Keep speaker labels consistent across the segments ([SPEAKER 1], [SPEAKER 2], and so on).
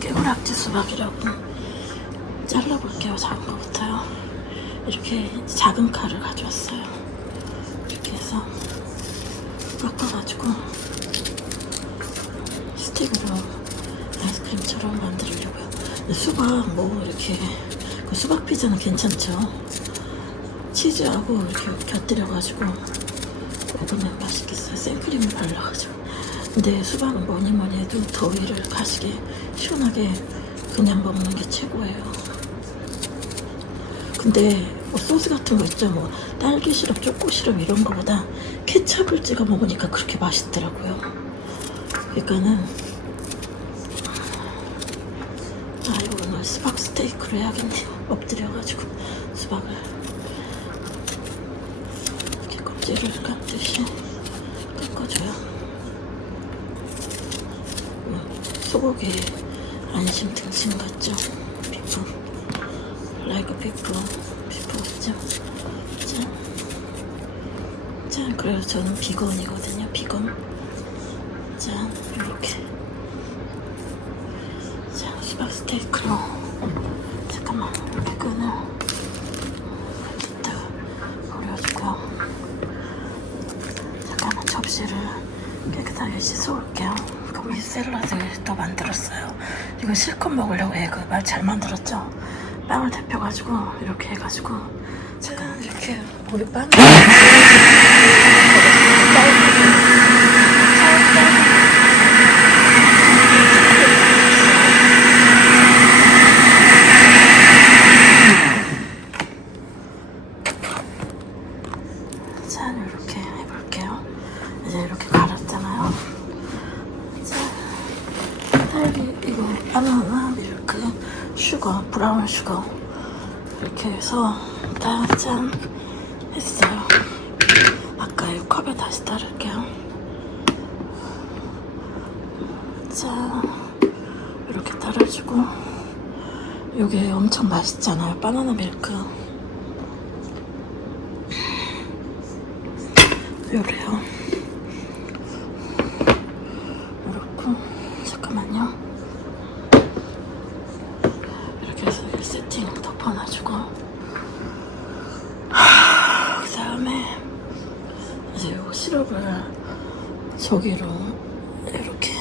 [SPEAKER 1] 깨구락지 수박이라고 잘라볼게요. 작은 거부터요. 이렇게 작은 칼을 가져왔어요. 이렇게 해서 깎아가지고 스틱으로 아이스크림처럼 만들려고요. 수박 뭐 이렇게 그 수박 피자는 괜찮죠? 치즈하고 이렇게 곁들여가지고 먹으면 맛있겠어요. 생크림을 발라가지고. 근데 수박은 뭐니 뭐니 해도 더위를 가시게 시원하게 그냥 먹는 게 최고예요. 근데 뭐 소스 같은 거 있죠. 뭐 딸기 시럽, 초코 시럽 이런 거보다 케찹을 찍어 먹으니까 그렇게 맛있더라고요. 그러니까는 아 이거 오늘 수박 스테이크로 해야겠네요. 엎드려가지고 수박을 이렇게 껍질을 깎듯이 깎아줘요. 음, 소고기 안심 등심 같죠? 비프 라이크 비프 비프 같죠? 짠. 짠 그래서 저는 비건이거든요 비건. 짠 이렇게. 자 수박 스테이크로. 잠깐만 이렇게 끈을 이따가 버려주고요 잠깐만 접시를 깨끗하게 씻어 올게요 이 샐러드를 또 만들었어요. 이거 실컷 먹으려고 해그말 잘 만들었죠? 빵을 데펴가지고 이렇게 해가지고 잠깐 이렇게 우리 빵짠 이렇게 해볼게요. 이제 이렇게 갈았잖아요. 짠 딸기 이거 바나나 밀크 슈거 브라운 슈거 이렇게 해서 다짠 했어요. 아까 이 컵에 다시 따를게요. 짠 이렇게 따라주고 이게 엄청 맛있잖아요. 바나나 밀크. 요래요. 이렇고 잠깐만요. 이렇게 해서 이 세팅 덮어놔주고 하, 그 다음에 이제 요 시럽을 저기로 이렇게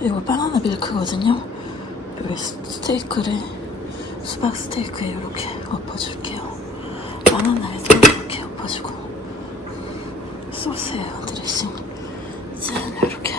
[SPEAKER 1] 이거 바나나 밀크거든요. 여기 스테이크를 수박 스테이크에 이렇게 엎어줄게요. 바나나에도 이렇게 엎어주고 소스예요 드레싱 짠 이렇게